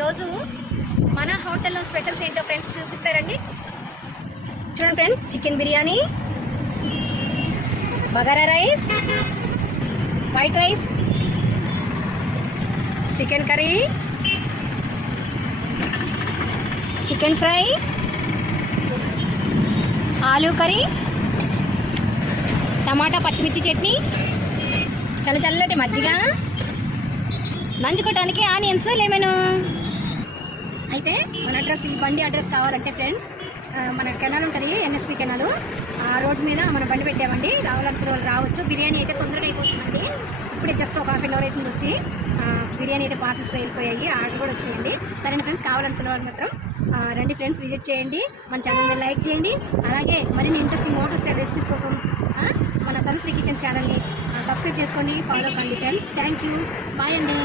ఈరోజు మన హోటల్లో స్పెషల్స్ ఏంటో ఫ్రెండ్స్ చూపిస్తారండి. చూడండి friends, chicken biryani, bagara rice, white rice, chicken curry, chicken fry, ఆలూ కర్రీ, టమాటా పచ్చిమిర్చి చట్నీ, చల్లటి మజ్జిగ, నంచుకోవడానికి ఆనియన్స్, లెమన్. అయితే మన అడ్రస్, ఈ బండి అడ్రస్ కావాలంటే ఫ్రెండ్స్, మన కెనాల్ ఉంటుంది, ఎన్ఎస్పి కెనాల్, ఆ రోడ్డు మీద మన బండి పెట్టామండి. రావాలనుకునే వాళ్ళు రావచ్చు. బిర్యానీ అయితే తొందరగా అయిపోతుందండి. ఇప్పుడే జస్ట్ ఒక హాఫ్ అన్ అవర్ అవుతుంది వచ్చి. బిర్యానీ అయితే పార్సల్స్ వెళ్ళిపోయాయి, ఆర్డర్ కూడా వచ్చేయండి. సరేనా ఫ్రెండ్స్, కావాలనుకునే వాళ్ళు మాత్రం రండి ఫ్రెండ్స్, విజిట్ చేయండి. మన ఛానల్ని లైక్ చేయండి. అలాగే మరిన్ని ఇంట్రెస్టింగ్ హోటల్ స్టైల్ రెసిపీస్ కోసం మన సరస్వతి కిచెన్ ఛానల్ని సబ్స్క్రైబ్ చేసుకోండి, ఫాలో కండి ఫ్రెండ్స్. థ్యాంక్ యూ, బాయ్ అండి.